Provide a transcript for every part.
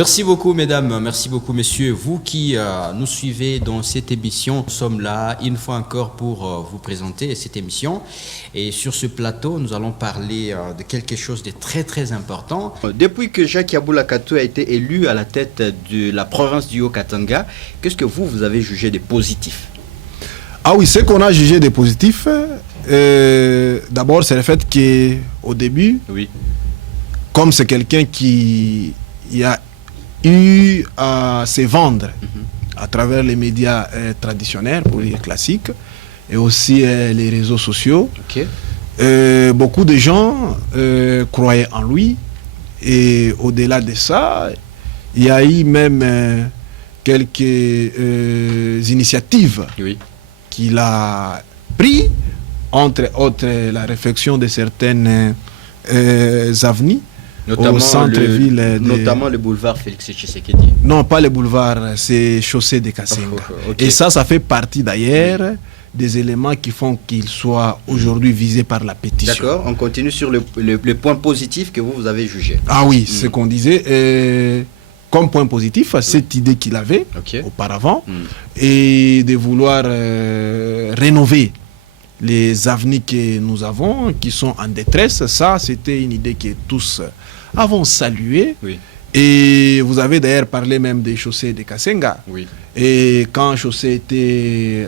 Merci beaucoup, mesdames. Merci beaucoup, messieurs. Vous qui nous suivez dans cette émission, nous sommes là une fois encore pour vous présenter cette émission. Et sur ce plateau, nous allons parler de quelque chose de très, très important. Depuis que Jacques Yaboula Kato a été élu à la tête de la province du Haut-Katanga, qu'est-ce que vous avez jugé de positif? Ah oui, ce qu'on a jugé de positif, d'abord, c'est le fait qu'au début, oui, comme c'est quelqu'un qui a eu à se vendre à travers les médias traditionnels, pour dire classiques, et aussi les réseaux sociaux. Beaucoup de gens croyaient en lui, et au-delà de ça, il y a eu même quelques initiatives qu'il a prises, entre autres la réflexion de certaines avenues. Notamment au centre-ville. Notamment le boulevard Félix Tshisekedi. Non, pas le boulevard, c'est chaussée de Kasenga. Et ça fait partie d'ailleurs des éléments qui font qu'il soit aujourd'hui visé par la pétition. D'accord, on continue sur le point positif que vous avez jugé. Ah oui, ce qu'on disait, comme point positif, cette idée qu'il avait auparavant, et de vouloir rénover les avenues que nous avons, qui sont en détresse. Ça, c'était une idée que tous avons saluée. Et vous avez d'ailleurs parlé même des chaussées de Kasenga. Et quand chaussée était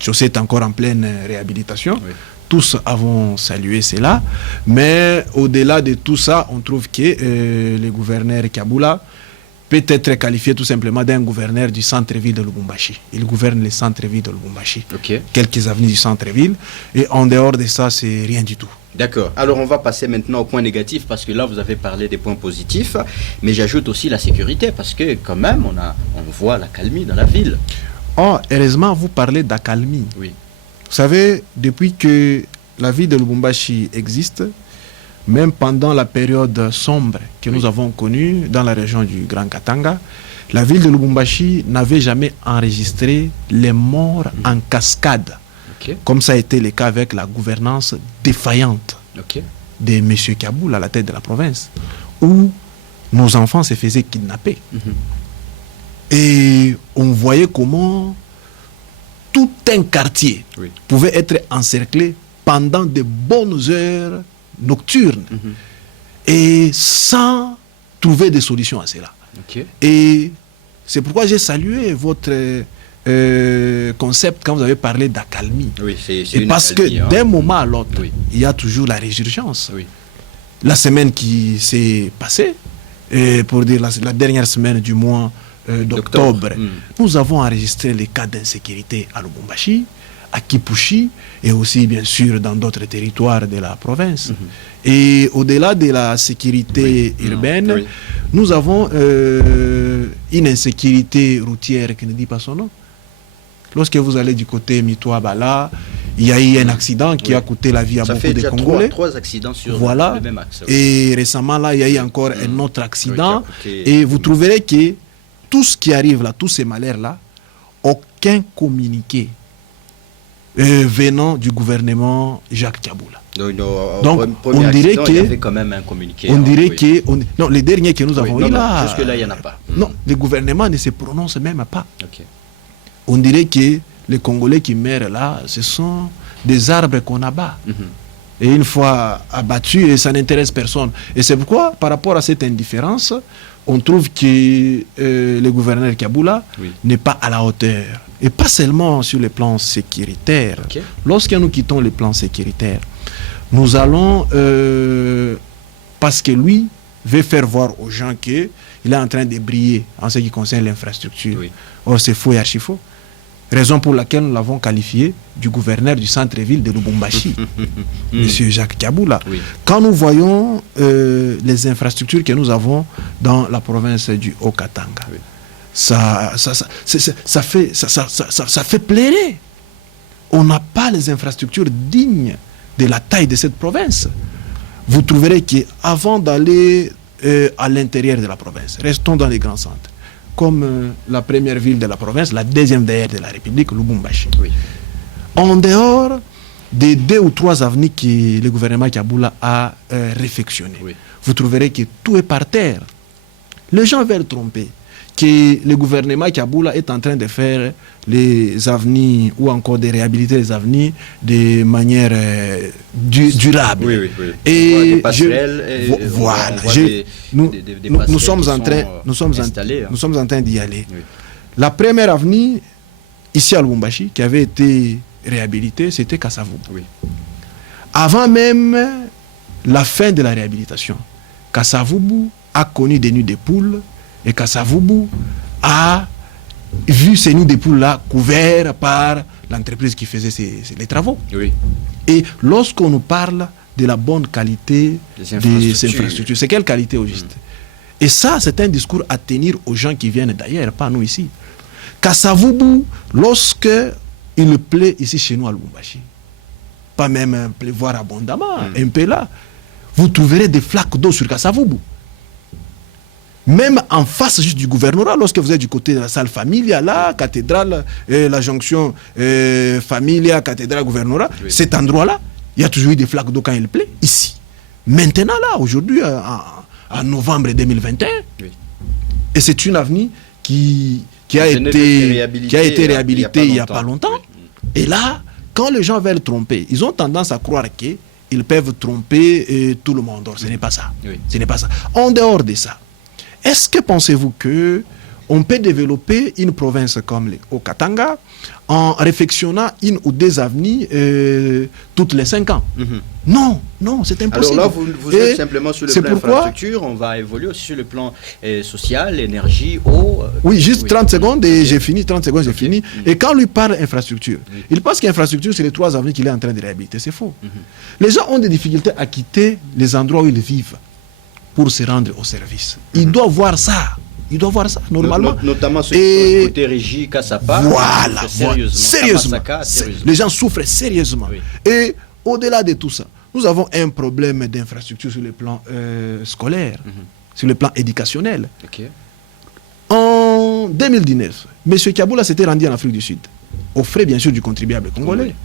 chaussée est encore en pleine réhabilitation, tous avons salué cela. Mais au-delà de tout ça, on trouve que le gouverneur Kaboula peut être qualifié tout simplement d'un gouverneur du centre-ville de Lubumbashi. Il gouverne le centre-ville de Lubumbashi. Quelques avenues du centre-ville. Et en dehors de ça, c'est rien du tout. D'accord. Alors on va passer maintenant au point négatif, parce que là vous avez parlé des points positifs, mais j'ajoute aussi la sécurité, parce que quand même on voit l'accalmie dans la ville. Oh, heureusement, vous parlez d'accalmie. Oui. Vous savez, depuis que la ville de Lubumbashi existe, même pendant la période sombre que nous avons connue dans la région du Grand Katanga, la ville de Lubumbashi n'avait jamais enregistré les morts en cascade, comme ça a été le cas avec la gouvernance défaillante de M. Kaboul à la tête de la province, où nos enfants se faisaient kidnapper. Et on voyait comment tout un quartier pouvait être encerclé pendant de bonnes heures nocturnes et sans trouver de solution à cela. Et c'est pourquoi j'ai salué votre concept quand vous avez parlé d'accalmie. Et parce que d'un moment à l'autre, il y a toujours la résurgence. La semaine qui s'est passée, pour dire la dernière semaine du mois d'octobre, nous avons enregistré les cas d'insécurité à Lubumbashi, à Kipushi et aussi bien sûr dans d'autres territoires de la province. Et au-delà de la sécurité urbaine, nous avons une insécurité routière qui ne dit pas son nom. Lorsque vous allez du côté Mitoa-Bala, il y a eu un accident qui a coûté la vie à beaucoup de Congolais. Trois accidents sur le même axe. Et récemment, là, il y a eu encore un autre accident. Et vous trouverez que tout ce qui arrive là, tous ces malheurs-là, aucun communiqué venant du gouvernement Jacques Kaboula. Donc, on dirait que... Il y avait quand même un communiqué. On dirait que... Non, les derniers que nous avons eu là... Jusque-là, il n'y en a pas. Non, le gouvernement ne se prononce même pas. On dirait que les Congolais qui meurent là, ce sont des arbres qu'on abat. Et une fois abattus, ça n'intéresse personne. Et c'est pourquoi, par rapport à cette indifférence, on trouve que le gouverneur Kaboula n'est pas à la hauteur. Et pas seulement sur le plan sécuritaire. Lorsque nous quittons le plan sécuritaire, nous allons, parce que lui veut faire voir aux gens qu'il est en train de briller en ce qui concerne l'infrastructure. Or, c'est faux et archi faux. Raison pour laquelle nous l'avons qualifié du gouverneur du centre-ville de Lubumbashi, M. Jacques Kaboula. Quand nous voyons les infrastructures que nous avons dans la province du Haut-Katanga, ça fait pleurer. On n'a pas les infrastructures dignes de la taille de cette province. Vous trouverez qu'avant d'aller à l'intérieur de la province, restons dans les grands centres, comme la première ville de la province, la deuxième d'ailleurs de la République, Lubumbashi. En dehors des 2 ou 3 avenues que le gouvernement Kaboula a réfectionnées, vous trouverez que tout est par terre. Les gens veulent tromper que le gouvernement Kaboula est en train de faire les avenirs ou encore de réhabiliter les avenirs de manière durable. Oui, oui, oui. Et voilà, nous sommes en train d'y aller. Oui. La première avenue ici à Lubumbashi qui avait été réhabilitée, c'était Kasavubu. Oui. Avant même la fin de la réhabilitation, Kasavubu a connu des nids de poules et Kasavubu a vu ces nids de poules-là couverts par l'entreprise qui faisait les travaux. Oui. Et lorsqu'on nous parle de la bonne qualité des infrastructures, c'est quelle qualité au juste? Et ça, c'est un discours à tenir aux gens qui viennent d'ailleurs, pas nous ici. Kasavubu, lorsque il plaît ici chez nous à Lubumbashi, pas même pleuvoir abondamment, un peu là, vous trouverez des flaques d'eau sur Kasavubu. Même en face juste du gouvernorat, lorsque vous êtes du côté de la salle Familia, là, cathédrale, la jonction Familia, cathédrale, gouvernorat, oui. Cet endroit-là, il y a toujours eu des flaques d'eau quand il plaît, ici. Maintenant, là, aujourd'hui, en novembre 2021, oui. Et c'est une avenue qui a été réhabilitée il n'y a pas longtemps. Oui. Et là, quand les gens veulent tromper, ils ont tendance à croire qu'ils peuvent tromper tout le monde. Or, ce n'est pas ça. Oui. Ce n'est pas ça. En dehors de ça, est-ce que pensez-vous qu'on peut développer une province comme le Haut-Katanga en réfectionnant une ou deux avenues toutes les 5 ans? Non, c'est impossible. Alors là, vous êtes simplement sur le plan infrastructure, on va évoluer aussi sur le plan social, énergie, eau. Oui, juste 30 secondes et j'ai fini, 30 secondes, j'ai fini. Et quand on lui parle infrastructure, il pense qu'infrastructure, c'est les 3 avenues qu'il est en train de réhabiliter. C'est faux. Les gens ont des difficultés à quitter les endroits où ils vivent pour se rendre au service. Il doit voir ça. Il doit voir ça, normalement. Notamment ceux qui sont côté régie, Kassapa. Voilà, sérieusement. Les gens souffrent sérieusement. Oui. Et au-delà de tout ça, nous avons un problème d'infrastructure sur le plan scolaire, sur le plan éducationnel. Okay. En 2019, M. Kaboula s'était rendu en Afrique du Sud, aux frais bien sûr du contribuable congolais.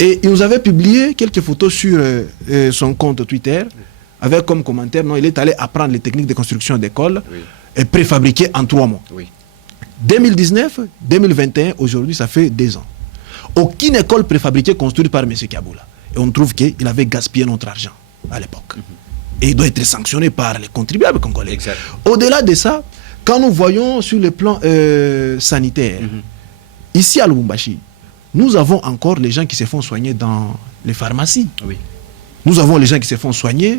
Et il nous avait publié quelques photos sur son compte Twitter, avec comme commentaire, non, il est allé apprendre les techniques de construction d'écoles préfabriquées en 3 mois. Oui. 2019, 2021, aujourd'hui, ça fait 2 ans. Aucune école préfabriquée construite par M. Kaboula. Et on trouve qu'il avait gaspillé notre argent à l'époque. Et il doit être sanctionné par les contribuables congolais. Au-delà de ça, quand nous voyons sur le plan sanitaire, ici à Lubumbashi, nous avons encore les gens qui se font soigner dans les pharmacies. Oui. Nous avons les gens qui se font soigner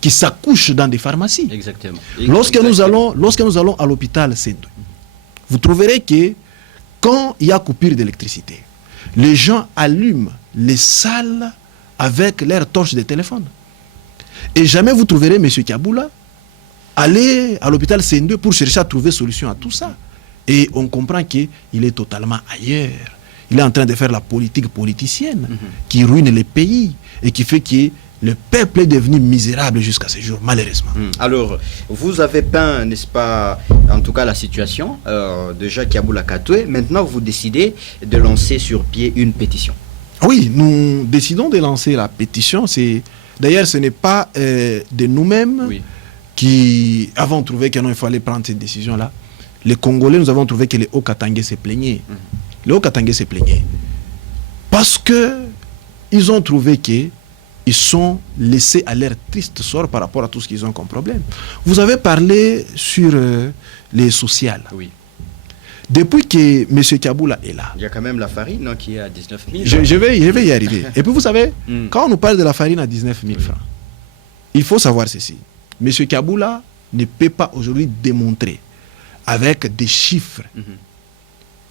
qui s'accouchent dans des pharmacies. Exactement. Lorsque nous allons à l'hôpital C2, vous trouverez que quand il y a coupure d'électricité, les gens allument les salles avec leurs torches de téléphone. Et jamais vous trouverez M. Kaboula aller à l'hôpital C2 pour chercher à trouver solution à tout ça. Et on comprend qu'il est totalement ailleurs. Il est en train de faire la politique politicienne qui ruine les pays et qui fait que le peuple est devenu misérable jusqu'à ce jour, malheureusement. Alors, vous avez peint, n'est-ce pas, en tout cas la situation de Jacques Kaboula Katoué. Maintenant, vous décidez de lancer sur pied une pétition. Oui, nous décidons de lancer la pétition. D'ailleurs, ce n'est pas de nous-mêmes qui avons trouvé qu'il fallait prendre cette décision-là. Les Congolais, nous avons trouvé que les Haut-Katangais se plaignaient. Les Haut-Katangais se plaignaient. Parce qu'ils ont trouvé qu'ils sont laissés à leur triste sort par rapport à tout ce qu'ils ont comme problème. Vous avez parlé sur les sociales. Oui. Depuis que M. Kaboula est là. Il y a quand même la farine non, qui est à 19 000. Je vais y arriver. Et puis vous savez, quand on nous parle de la farine à 19 000 francs, il faut savoir ceci. M. Kaboula ne peut pas aujourd'hui démontrer avec des chiffres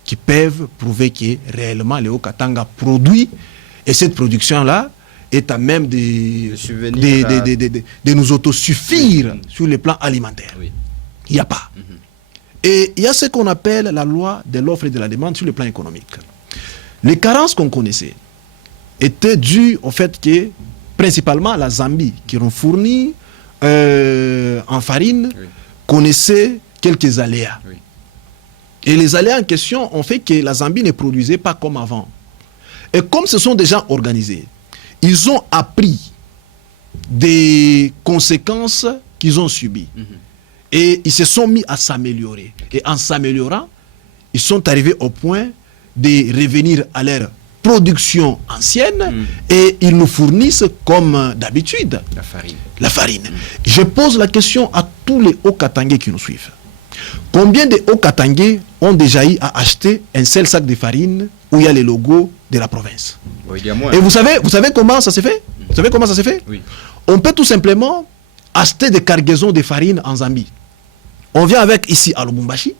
qui peuvent prouver que réellement le Haut-Katanga produit, et cette production-là est à même de nous autosuffire sur le plan alimentaire. Oui. Il n'y a pas. Et il y a ce qu'on appelle la loi de l'offre et de la demande sur le plan économique. Les carences qu'on connaissait étaient dues au fait que, principalement la Zambie, qui ont fourni en farine, connaissait quelques aléas. Oui. Et les aléas en question ont fait que la Zambie ne produisait pas comme avant. Et comme ce sont des gens organisés, ils ont appris des conséquences qu'ils ont subi. Et ils se sont mis à s'améliorer. Et en s'améliorant, ils sont arrivés au point de revenir à leur production ancienne et ils nous fournissent comme d'habitude la farine. Je pose la question à tous les Haut-Katangais qui nous suivent. Combien de Haut-Katangais ont déjà eu à acheter un seul sac de farine où il y a les logos de la province? Et vous savez comment ça s'est fait? Vous savez comment ça s'est fait? On peut tout simplement acheter des cargaisons de farine en Zambie. On vient avec ici à Lubumbashi,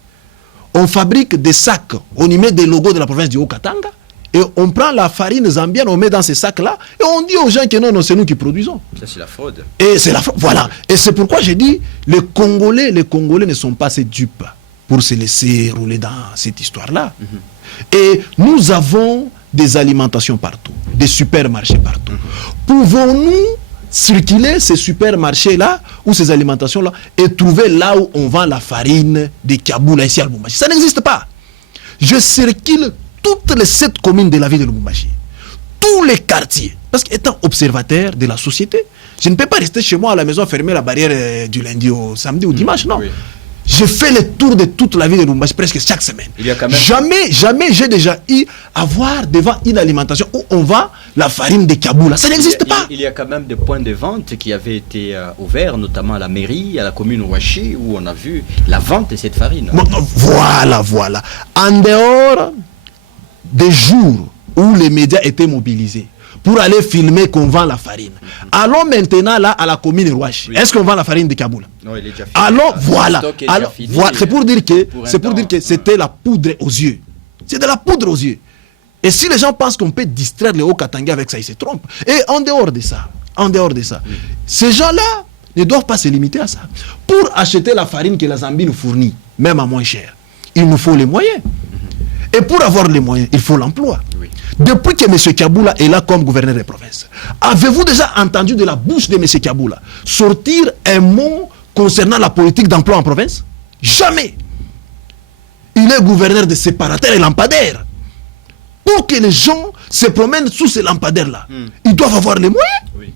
on fabrique des sacs, on y met des logos de la province du Haut-Katanga, et on prend la farine zambienne, on met dans ces sacs-là, et on dit aux gens que non, c'est nous qui produisons. Ça, c'est la fraude. Et c'est la fraude, voilà. Et c'est pourquoi j'ai dit, les Congolais ne sont pas assez dupes pour se laisser rouler dans cette histoire-là. Et nous avons des alimentations partout, des supermarchés partout. Pouvons-nous circuler ces supermarchés-là ou ces alimentations-là et trouver là où on vend la farine de Kaboula ici à Lubumbashi? Ça n'existe pas. Je circule toutes les 7 communes de la ville de Lubumbashi, tous les quartiers, parce qu'étant observateur de la société, je ne peux pas rester chez moi à la maison fermer la barrière du lundi au samedi ou dimanche, non. Je fais le tour de toute la ville de Lubumbashi presque chaque semaine. Jamais j'ai déjà eu à voir devant une alimentation où on vend la farine de Kaboula. Ça n'existe pas. Il y a quand même des points de vente qui avaient été ouverts, notamment à la mairie, à la commune Ouachi, où on a vu la vente de cette farine. Voilà. En dehors des jours où les médias étaient mobilisés pour aller filmer qu'on vend la farine. Allons maintenant là à la commune Ouachi. Est-ce qu'on vend la farine de Kaboula? Non, il est déjà fini. Allons, voilà. C'est pour dire que c'était la poudre aux yeux. C'est de la poudre aux yeux. Et si les gens pensent qu'on peut distraire les Haut-Katangais avec ça, ils se trompent. Et en dehors de ça, ces gens-là ne doivent pas se limiter à ça. Pour acheter la farine que la Zambie nous fournit, même à moins cher, il nous faut les moyens. Et pour avoir les moyens, il faut l'emploi. Depuis que M. Kaboula est là comme gouverneur des provinces, avez-vous déjà entendu de la bouche de M. Kaboula sortir un mot concernant la politique d'emploi en province? Jamais. Il est gouverneur de séparateurs et lampadaires. Pour que les gens se promènent sous ces lampadaires-là, ils doivent avoir les moyens.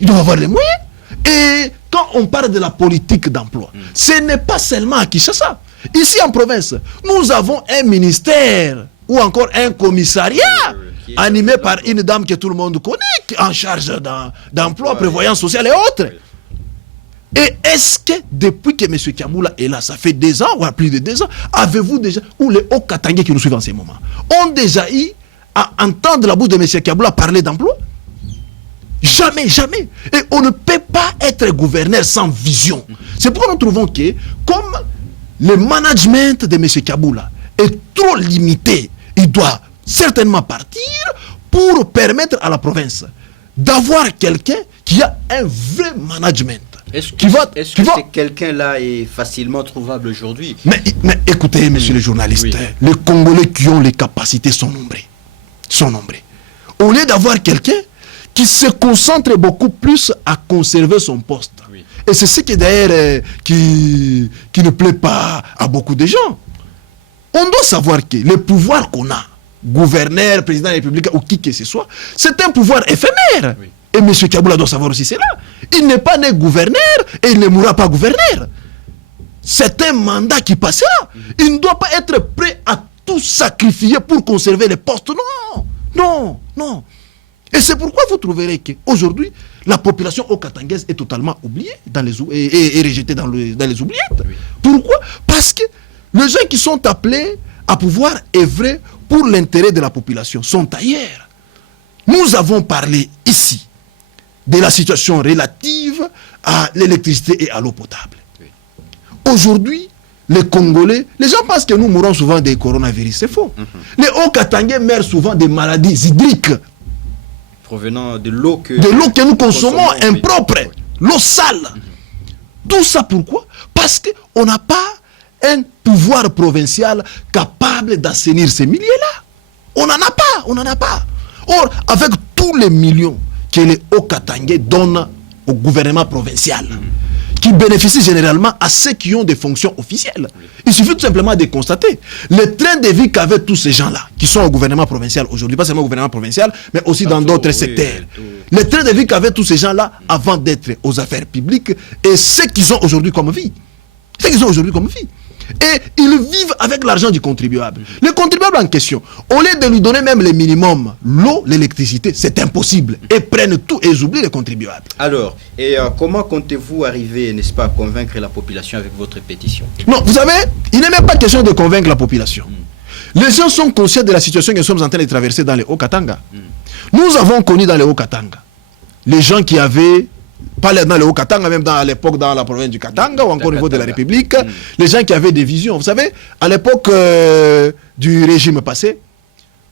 Ils doivent avoir les moyens. Et quand on parle de la politique d'emploi, ce n'est pas seulement à Kinshasa. Ici en province, nous avons un ministère ou encore un commissariat animé par une dame que tout le monde connaît, en charge d'emploi, prévoyance sociale et autres. Et est-ce que depuis que M. Kaboula est là, ça fait 2 ans, ou plus de 2 ans, avez-vous déjà, ou les Haut-Katangais qui nous suivent en ce moment, ont déjà eu à entendre la bouche de M. Kaboula parler d'emploi? Jamais. Et on ne peut pas être gouverneur sans vision. C'est pourquoi nous trouvons que, comme le management de M. Kaboula est trop limité, il doit certainement partir pour permettre à la province d'avoir quelqu'un qui a un vrai management. Est-ce que ce quelqu'un-là est facilement trouvable aujourd'hui? Mais écoutez, monsieur le journaliste, les Congolais qui ont les capacités sont nombreux. Au lieu d'avoir quelqu'un qui se concentre beaucoup plus à conserver son poste. Et c'est ce qui d'ailleurs qui ne plaît pas à beaucoup de gens. On doit savoir que le pouvoir qu'on a, gouverneur, président de la République ou qui que ce soit, c'est un pouvoir éphémère. Et M. Kaboula doit savoir aussi cela. Il n'est pas né gouverneur et il ne mourra pas gouverneur. C'est un mandat qui passera. Il ne doit pas être prêt à tout sacrifier pour conserver les postes. Non. Et c'est pourquoi vous trouverez qu'aujourd'hui, la population haut-katangaise est totalement oubliée et rejetée dans les oubliettes. Pourquoi? Parce que les gens qui sont appelés à pouvoir œuvrer pour l'intérêt de la population sont ailleurs. Nous avons parlé ici de la situation relative à l'électricité et à l'eau potable. Aujourd'hui, les Congolais, les gens pensent que nous mourons souvent des coronavirus. C'est faux. Les Haut-Katangais meurent souvent des maladies hydriques. Provenant de l'eau que nous consommons impropre, l'eau sale. Tout ça pourquoi? Parce qu'on n'a pas un pouvoir provincial capable d'assainir ces milieux-là. On n'en a pas. Or, avec tous les millions que les Haut-Katangais donnent au gouvernement provincial, qui bénéficient généralement à ceux qui ont des fonctions officielles. Il suffit tout simplement de constater le train de vie qu'avaient tous ces gens-là, qui sont au gouvernement provincial aujourd'hui, pas seulement au gouvernement provincial, mais aussi dans d'autres secteurs. Le train de vie qu'avaient tous ces gens-là avant d'être aux affaires publiques et ce qu'ils ont aujourd'hui comme vie. Ce qu'ils ont aujourd'hui comme vie. Et ils vivent avec l'argent du contribuable. Le contribuable en question, au lieu de lui donner même les minimums, l'eau, l'électricité, c'est impossible. Et prennent tout et ils oublient les contribuables. Alors, et comment comptez-vous arriver, n'est-ce pas, à convaincre la population avec votre pétition? Non, vous savez, il n'est même pas question de convaincre la population. Les gens sont conscients de la situation que nous sommes en train de traverser dans les Hauts-Katanga. Nous avons connu dans les Hauts-Katanga les gens qui avaient, pas dans le Haut-Katanga, même à l'époque dans la province du Katanga ou encore au niveau de la République, les gens qui avaient des visions. Vous savez, à l'époque du régime passé,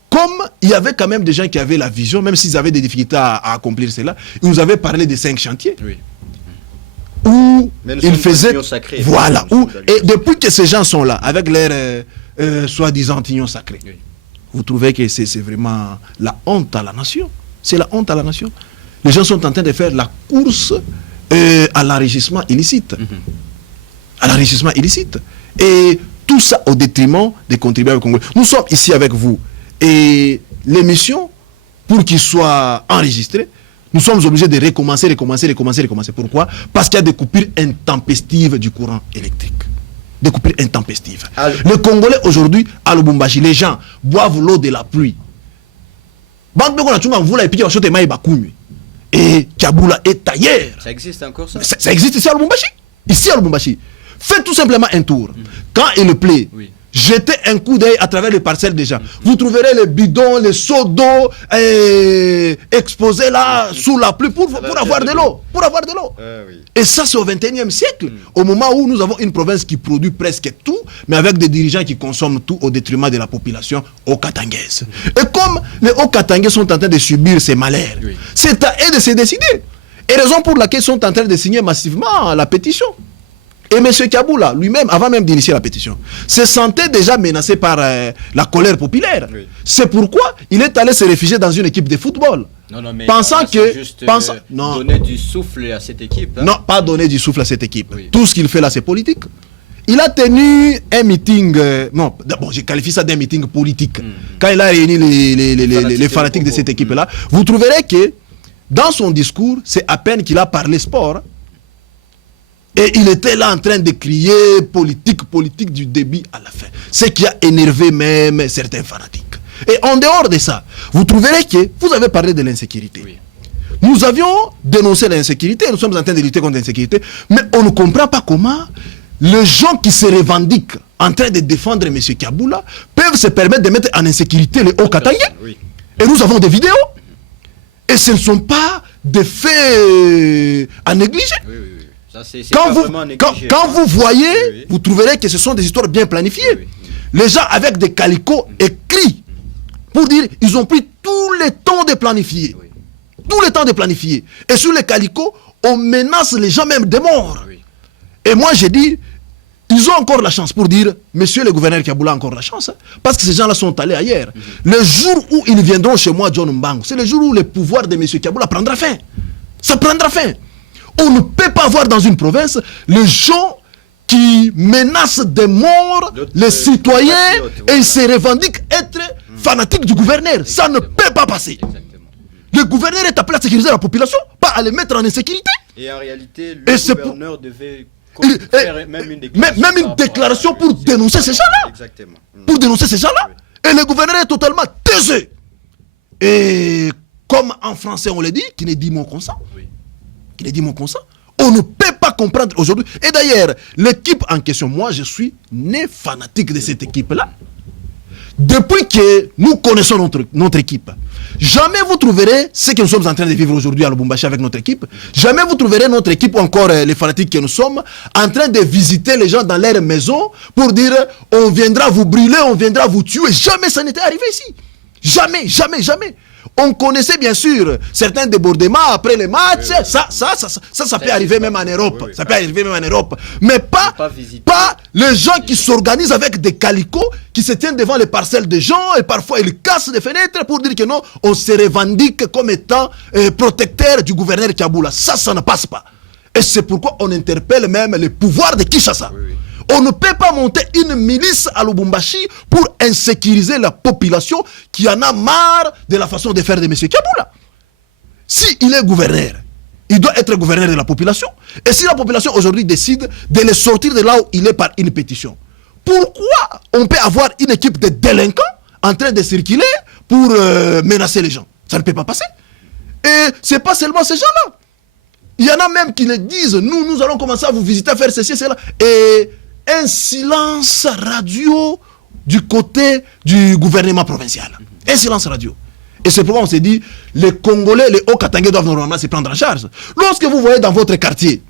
comme il y avait quand même des gens qui avaient la vision, même s'ils avaient des difficultés à accomplir cela, ils nous avaient parlé des 5 chantiers. Oui. Où ils faisaient... Voilà. Et depuis que ces gens sont là, avec leur soi-disant union sacrée, oui. Vous trouvez que c'est vraiment la honte à la nation. C'est la honte à la nation. Les gens sont en train de faire la course à l'enrichissement illicite. À l'enrichissement illicite. Et tout ça au détriment des contribuables congolais. Nous sommes ici avec vous. Et l'émission, pour qu'il soit enregistré, nous sommes obligés de recommencer. Pourquoi? Parce qu'il y a des coupures intempestives du courant électrique. Des coupures intempestives. Les Congolais aujourd'hui, à Lubumbashi, les gens boivent l'eau de la pluie. Et Kabula est ailleurs. Ça existe encore ça? Ça existe ici à Lubumbashi. Ici à Lubumbashi. Faites tout simplement un tour. Quand il pleut, oui. Jetez un coup d'œil à travers les parcelles des gens. Vous trouverez les bidons, les seaux d'eau exposés là sous la pluie pour avoir de l'eau. Pour avoir de l'eau. Oui. Et ça, c'est au XXIe siècle. Au moment où nous avons une province qui produit presque tout, mais avec des dirigeants qui consomment tout au détriment de la population haut-katangaise. Et comme les hauts-katangais sont en train de subir ces malheurs, oui. C'est à eux de se décider. Et raison pour laquelle ils sont en train de signer massivement la pétition. Et M. Kabula, lui-même, avant même d'initier la pétition, se sentait déjà menacé par la colère populaire. Oui. C'est pourquoi il est allé se réfugier dans une équipe de football. Non, mais pensant que... Juste donner du souffle à cette équipe. Hein? Non, pas donner du souffle à cette équipe. Oui. Tout ce qu'il fait là, c'est politique. Il a tenu un meeting... non, d'abord, j'ai qualifié ça d'un meeting politique. Quand il a réuni les fanatiques de cette équipe-là, vous trouverez que dans son discours, c'est à peine qu'il a parlé sport. Et il était là en train de crier politique du début à la fin. Ce qui a énervé même certains fanatiques. Et en dehors de ça, vous trouverez que vous avez parlé de l'insécurité. Oui. Nous avions dénoncé l'insécurité, nous sommes en train de lutter contre l'insécurité, mais on ne comprend pas comment les gens qui se revendiquent en train de défendre M. Kabula peuvent se permettre de mettre en insécurité les Hauts-Katangais. Oui. Et nous avons des vidéos. Et ce ne sont pas des faits à négliger. Oui. Quand vous voyez, vous trouverez que ce sont des histoires bien planifiées. Les gens avec des calicots écrits pour dire ils ont pris tout le temps de planifier. Tout le temps de planifier. Et sur les calicots, on menace les gens même de mort. Et moi j'ai dit, ils ont encore la chance pour dire, monsieur le gouverneur Kabula a encore la chance, hein, parce que ces gens-là sont allés ailleurs. Le jour où ils viendront chez moi, John Mbango, c'est le jour où le pouvoir de monsieur Kabula prendra fin. Ça prendra fin. On ne peut pas voir dans une province les gens qui menacent de mort les citoyens et se revendiquent être fanatiques du gouverneur. Ça ne peut pas passer. Le gouverneur est appelé à sécuriser la population, pas à les mettre en insécurité. Et en réalité, le gouverneur devait faire même une déclaration pour dénoncer ces gens-là. Pour dénoncer ces gens-là. Et le gouverneur est totalement taiseux. Et comme en français on le dit, qui ne dit mon consent. Il a dit mon consent. On ne peut pas comprendre aujourd'hui. Et d'ailleurs, l'équipe en question, moi je suis né fanatique de cette équipe-là. Depuis que nous connaissons notre équipe, jamais vous trouverez ce que nous sommes en train de vivre aujourd'hui à Lubumbashi avec notre équipe. Jamais vous trouverez notre équipe, ou encore les fanatiques que nous sommes, en train de visiter les gens dans leur maison pour dire on viendra vous brûler, on viendra vous tuer. Jamais ça n'était arrivé ici. Jamais, jamais, jamais. On connaissait bien sûr certains débordements après les matchs. Ça peut arriver même en Europe. Ça peut arriver même en Europe. Mais pas les gens qui s'organisent avec des calicots, qui se tiennent devant les parcelles des gens et parfois ils cassent des fenêtres pour dire que non, on se revendique comme étant protecteur du gouverneur Kabula. Ça ne passe pas. Et c'est pourquoi on interpelle même les pouvoirs de Kinshasa. Oui, oui. On ne peut pas monter une milice à Lubumbashi pour insécuriser la population qui en a marre de la façon de faire de M. Kabila. S'il est gouverneur, il doit être gouverneur de la population. Et si la population aujourd'hui décide de le sortir de là où il est par une pétition, pourquoi on peut avoir une équipe de délinquants en train de circuler pour menacer les gens? Ça ne peut pas passer. Et ce n'est pas seulement ces gens-là. Il y en a même qui le disent, nous allons commencer à vous visiter, à faire ceci, cela. Et un silence radio du côté du gouvernement provincial. Un silence radio. Et c'est pourquoi on s'est dit, les Congolais, les Hauts-Katangais doivent normalement se prendre en charge. Lorsque vous voyez dans votre quartier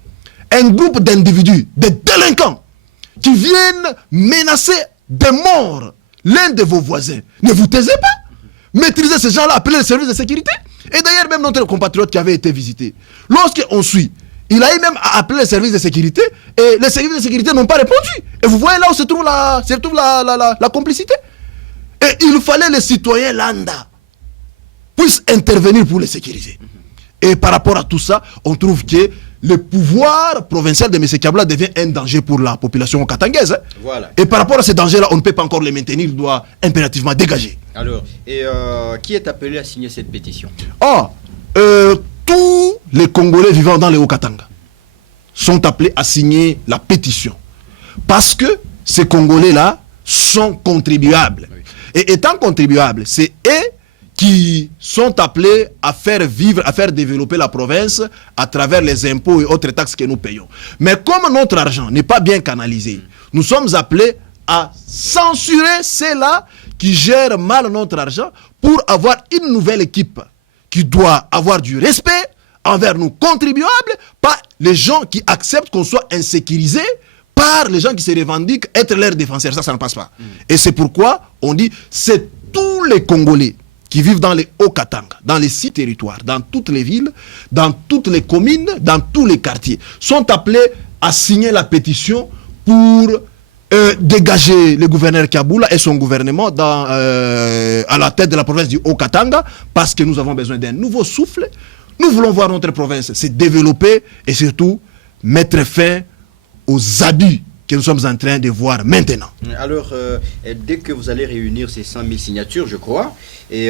un groupe d'individus, des délinquants, qui viennent menacer de mort l'un de vos voisins, ne vous taisez pas. Maîtrisez ces gens-là, appelez les services de sécurité. Et d'ailleurs, même notre compatriote qui avait été visité, lorsqu'on suit, il a eu même à appeler les services de sécurité et les services de sécurité n'ont pas répondu. Et vous voyez là où se trouve la complicité. Et il fallait les citoyens lambda puissent intervenir pour les sécuriser. Et par rapport à tout ça, on trouve que le pouvoir provincial de M. Kabila devient un danger pour la population katangaise. Hein. Voilà. Et par rapport à ces dangers-là, on ne peut pas encore les maintenir, il doit impérativement dégager. Alors, et qui est appelé à signer cette pétition? Tous les Congolais vivant dans les Hauts-Katanga sont appelés à signer la pétition. Parce que ces Congolais-là sont contribuables. Oui. Et étant contribuables, c'est eux qui sont appelés à faire vivre, à faire développer la province à travers les impôts et autres taxes que nous payons. Mais comme notre argent n'est pas bien canalisé, nous sommes appelés à censurer ceux-là qui gèrent mal notre argent pour avoir une nouvelle équipe qui doit avoir du respect envers nos contribuables, pas les gens qui acceptent qu'on soit insécurisé par les gens qui se revendiquent être leurs défenseurs. Ça ne passe pas. Et c'est pourquoi on dit, c'est tous les Congolais qui vivent dans les Hauts-Katanga, dans les 6 territoires, dans toutes les villes, dans toutes les communes, dans tous les quartiers, sont appelés à signer la pétition pour dégager le gouverneur Kabila et son gouvernement à la tête de la province du Haut-Katanga, parce que nous avons besoin d'un nouveau souffle. Nous voulons voir notre province se développer et surtout mettre fin aux abus que nous sommes en train de voir maintenant. Alors, dès que vous allez réunir ces 100 000 signatures, je crois, et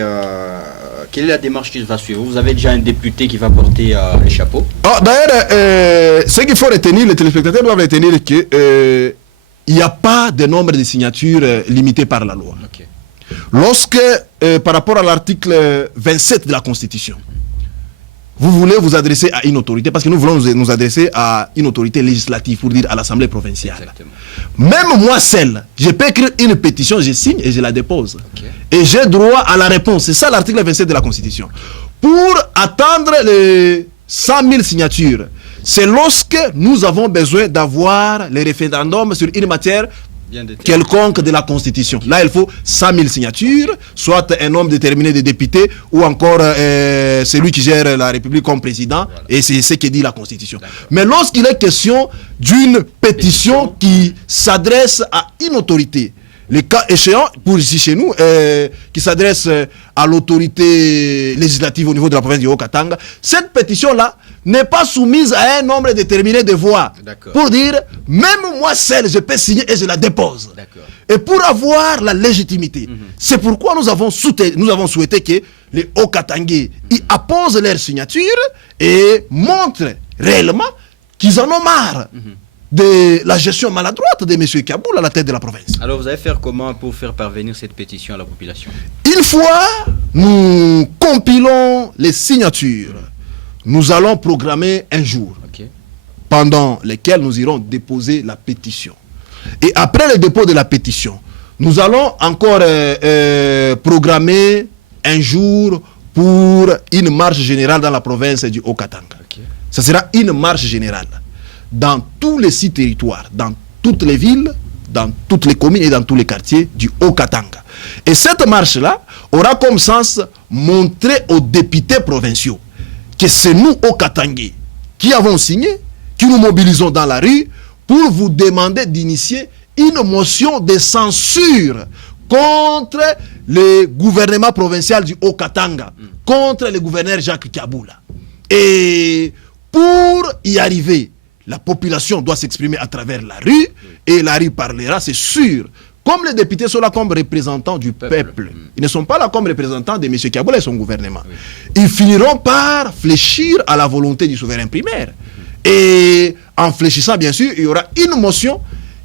quelle est la démarche qui va suivre? Vous avez déjà un député qui va porter le chapeau? D'ailleurs, ce qu'il faut retenir, les téléspectateurs doivent retenir qu'il n'y a pas de nombre de signatures limité par la loi. Okay. Lorsque, par rapport à l'article 27 de la Constitution, vous voulez vous adresser à une autorité, parce que nous voulons nous adresser à une autorité législative, pour dire à l'Assemblée provinciale. Exactement. Même moi seul, je peux écrire une pétition, je signe et je la dépose. Okay. Et j'ai droit à la réponse. C'est ça l'article 27 de la Constitution. Pour attendre les 100 000 signatures, c'est lorsque nous avons besoin d'avoir les référendums sur une matière quelconque de la Constitution. Là, il faut 100 000 signatures, soit un nombre déterminé de députés, ou encore celui qui gère la République comme président, voilà. Et c'est ce que dit la Constitution. Mais lorsqu'il est question d'une pétition qui s'adresse à une autorité, les cas échéants, pour ici chez nous, qui s'adresse à l'autorité législative au niveau de la province du Haut-Katanga, cette pétition-là n'est pas soumise à un nombre déterminé de voix. Pour dire, même moi seul, je peux signer et je la dépose. Et pour avoir la légitimité, c'est pourquoi nous avons souhaité que les Hauts-Katangais y apposent leur signature et montrent réellement qu'ils en ont marre de la gestion maladroite de M. Kabila à la tête de la province. Alors vous allez faire comment pour faire parvenir cette pétition à la population? Une fois nous compilons les signatures, nous allons programmer un jour pendant lequel nous irons déposer la pétition. Et après le dépôt de la pétition, nous allons encore programmer un jour pour une marche générale dans la province du Haut-Katanga. Ça sera une marche générale dans tous les 6 territoires, dans toutes les villes, dans toutes les communes et dans tous les quartiers du Haut-Katanga. Et cette marche-là aura comme sens montrer aux députés provinciaux que c'est nous, Haut-Katangais, qui avons signé, qui nous mobilisons dans la rue pour vous demander d'initier une motion de censure contre le gouvernement provincial du Haut-Katanga, contre le gouverneur Jacques Kabila. Et Pour y arriver, la population doit s'exprimer à travers la rue, et la rue parlera, c'est sûr. Comme les députés sont là comme représentants du peuple, ils ne sont pas là comme représentants de M. Kaboula et son gouvernement. Ils finiront par fléchir à la volonté du souverain primaire. Et en fléchissant, bien sûr, il y aura une motion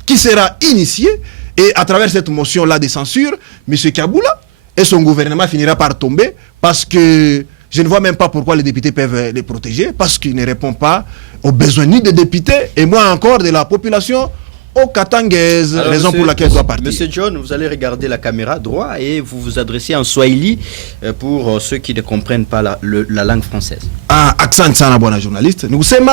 qui sera initiée, et à travers cette motion-là de censure, M. Kaboula et son gouvernement finira par tomber, parce que je ne vois même pas pourquoi les députés peuvent les protéger, parce qu'ils ne répondent pas aux besoins ni des députés, et moins encore de la population au Katangaise, raison pour laquelle elle doit partir. Monsieur John, vous allez regarder la caméra droit et vous vous adressez en Swahili pour ceux qui ne comprennent pas la langue française. Ah, accent sana bwana journaliste. Nous sommes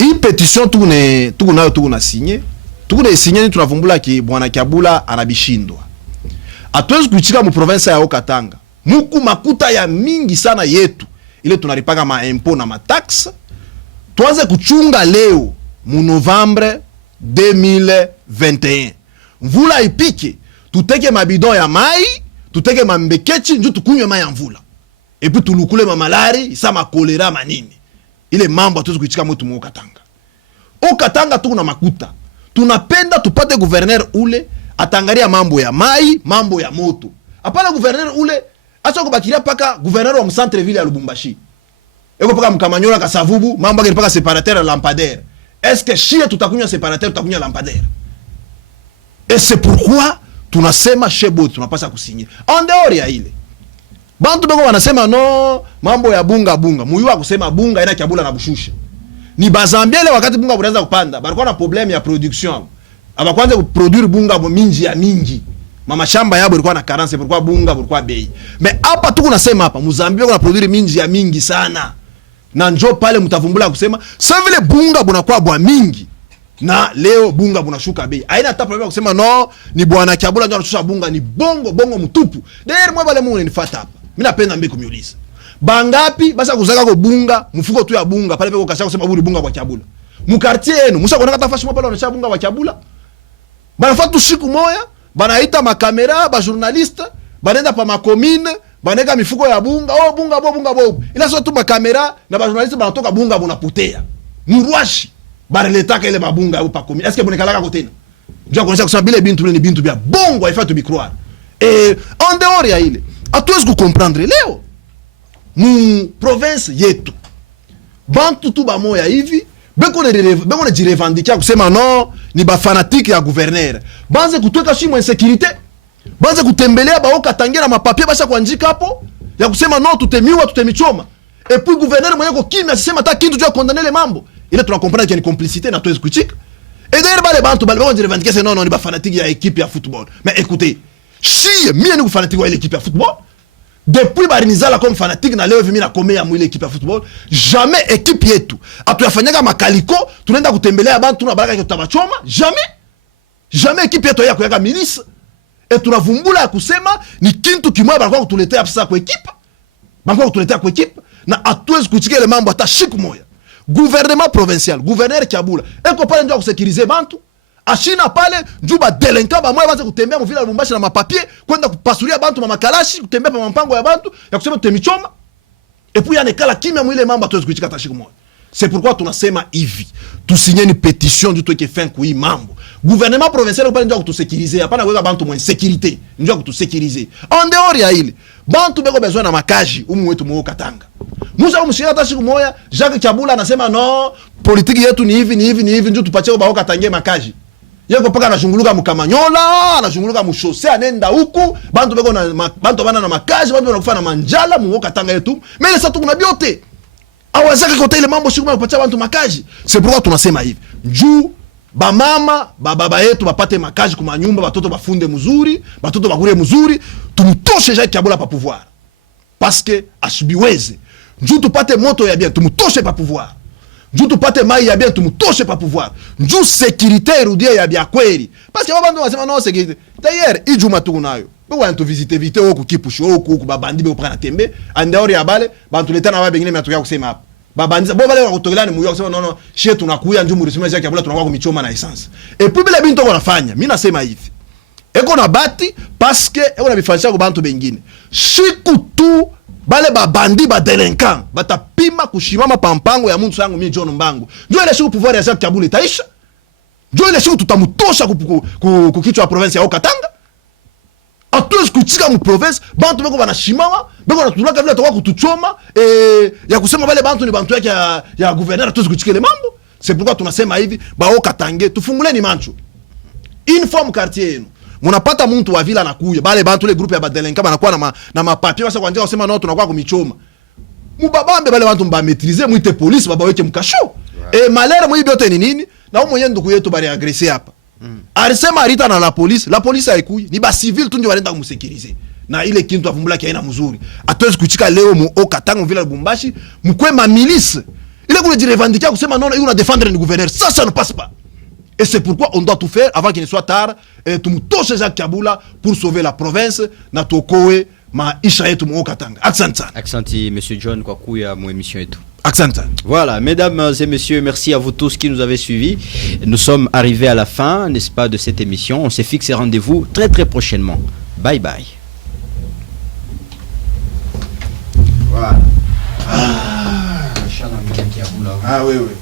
une pétition tout na signé. Tout na signé ni tunavumbula ki bwana Kaboula anabishindwa. Hatuwezi kuichika mu province ya Okatanga. Muku makuta ya mingi sana yetu. Ile tunalipaka ma impôt na ma taxe. Tuanze kuchunga leo mu Novembre 2021. Mvula ipike, tuteke mabidon ya mai, tuteke mambekechi, nju tukunywe mai ya mvula. Et puis tulukule mamalari, isa makolera manini. Ile mambo hatuwezi kuichika mwetu mu Okatanga. Okatanga tuku na makuta. Tunapenda tupate gouverneur ule atangaria mambo ya mai, mambo ya moto. Apana gouverneur ule acha kubakiria paka gouverneur wa centre ville ya Lubumbashi. Eko paka mkamanyola kasavubu, mambo yake paka séparateur lampadaire. Est-ce que chie tutakunywa séparateur, tutakunywa lampadaire? Et c'est pourquoi tunasema shebo tunapasa kusinye. En dehors ya ile. Bantu beko wanasema no, mambo ya bunga. Muyua kusema bunga ina Kaboula na bushusha. Ni bazambia ile wakati bunga bunaanza kupanda, balikuwa na problème ya production. Abakwanza kuproduire bunga mingi. Mama shamba yabo ilikuwa na carence, pourquoi bunga, pourquoi bei. Mais hapa tu kunasema hapa, Mozambique kuna produire mingi sana. Na njo pale mtavumbula kusema, sa vile bunga bunakuwa bwa mingi. Na leo bunga bunashuka bei. Haina hata problema kusema no, ni bwana Kaboula ndio anashusha bunga, ni bongo mtupu. D'ailleurs moi bale mungu nifuata hapa. Mimi napenda mbe kumuuliza. Bangapi basa kuzaka ko bunga, mfuko tu ya bunga, pale peko kasha kusema buri bunga kwa Kaboula. Mu quartier yenu, musa kona kata fashi pale wanasha bunga kwa Kaboula. Banafatu siku moya, banaita makamera, ba journaliste, banenda pa makomine, baneka mifuko ya bunga, bunga bo. Ila so tu makamera na ba journaliste banatoka bunga bonapotea. Murwashi bareletaka ile mabunga au pa komine. Est-ce que bonekalaka kotena? Ndio kuonyesha kusema bile bintu ni bintu bya bongo, il faut to be croire. Et en dehors ya ile, hatuwezi kukomprendre leo mu province yetu. Bantu tu ba moya hivi, beko ne jirevendikia kusema no, ni ba fanatique ya gouverneur. Banze kutweka shimo insécurité. Banze kutembelea ba Okatanga na papier basha kuandika hapo ya kusema no tutemiwa tutemichoma. Et puis gouverneur mwenye ko kimya asema hata kintu tu ya condamner le mambo. Ile tunacomprendre qu'il y a une complicité na tuwezi kuchika. Et d'ailleurs ba le bantu ba le jirevendikia c'est non ni ba fanatique ya équipe ya football. Mais écoutez, si mimi ni fanatique wa l'équipe ya football, depuis barinizala comme fanatique na leo hivi mimi na komea mwile équipe ya football, jamais équipe yetu atuyafanyaka makaliko tunaenda kutembelea bantu na baraka tutabachoma, jamais équipe yetu yako yaka milice. Et tunavumbula ya kusema ni kintu kimoja balikuwa kutuletea sasa kwa equipe. Balikuwa kutuletea kwa equipe na atuwezi kuchika ile mambo hata siku moja. Gouvernement provincial, gouverneur Kaboula, eko pale ndio kusekirize bantu. Ashina pale njuba delinka ba moyo banze kutembea mu vile Lubumbashi na mapapier kwenda kupasuria bantu mama kalashi kutembea pa mpango ya bantu ya kusema tutemichoma. Et puis yanekala kimya mwile mambo atuwezi kuchika hata siku moja. C'est pourquoi tunasema hivi, tusigne une pétition du tout qui fin kui mambo. Gouvernement provincial pale ndio kutusekirize, hapana kuweka bantu mwa sécurité, ndio kutusekirize. En dehors ya ile, bantu beko besoin na makaji umu wetu mu Okatanga. Musa umshika hata siku moja, Jacques Kaboula anasema no, politiki yetu ni hivi ndio tupatie ba Okatanga makaji. Yeko paka anashunguluka mkamanyola, anashunguluka mushose anenda huku, bantu beko na bantu bana na makaji, bantu banakufa na manjala mu Okatanga yetu. Mais ça tu kuna biote. Awazaka kote ile mambo siku kupatia bantu makaji. C'est pourquoi tunasema hivi. Njoo ba mama, ba baba yetu bapate makaji kwa nyumba, batoto bafunde mzuri, batoto bakure mzuri, tumtoshe Jacques Kaboula pa pouvoir. Parce que ashibiweze. Njoo tupate moto ya bien, tumtoshe pa pouvoir. Njoo tupate mai ya bien, tumtoshe pa pouvoir. Njoo sécurité irudie ya bien kweli. Parce que bantu wasema no sécurité. D'ailleurs, ijuma tu nayo. Bwa ntu visite vite oku kipusho oku babandi be opana tembe, andaori ya bale, bantu leta na babengine matoka kusema hapa. Babandi bo bale wakutogelani muyo kusema no, shie tunakuya njoo murisema Jacques Kaboula tunakuwa kumichoma na essence. Et puis bile bintu wanafanya, mimi nasema hivi. Eko na bati parce que eko na bifanisha kwa bantu bengine. Siku tu bale ba bandi ba delinquant batapima kushimama pampango ya muntu yangu mimi John Mbangu. Ndio ile siku pouvoir ya Jacques Kabula itaisha. Ndio ile siku tutamutosha kukichwa ya province ya Okatanga. Atuwezi kuchika mu province bantu beko banashimama beko natulaka vile toka kutuchoma ya kusema bale bantu ni bantu yake ya gouverneur atuwezi kuchika ile mambo. C'est pourquoi tunasema hivi ba Okatange tufunguleni mancho. Une fois mu quartier yenu munapata muntu wa vila anakuya bale bantu le groupe ya badelenka banakuwa na mapapier basa kuanzia kusema no tunakuwa kumichoma mubabambe bale bantu mba maîtriser muite police baba weke mkasho malere mwibi yote ni nini na huko mwenye ndugu yetu bali agresser hapa alisema alita na la police haikuyi ni ba civil tu ndio wanaenda kumsekirize na ile kintu avumbula kia ina mzuri atoezi kuchika leo mu Okatanga vile Lubumbashi mkwe ma milice ile kule jirevendiquer kusema non una défendre le gouverneur ça ne passe pas. Et c'est pourquoi on doit tout faire avant qu'il ne soit tard. Et tout tous Jacques Kabula pour sauver la province. Na tokoe ma isha yetu mu Okatanga. Aksanti. Aksanti, Monsieur John, kwa kuya mu émission et tout. Aksanti. Voilà, mesdames et messieurs, merci à vous tous qui nous avez suivis. Nous sommes arrivés à la fin, n'est-ce pas, de cette émission. On s'est fixé rendez-vous très très prochainement. Bye bye. Voilà. Ah oui, oui.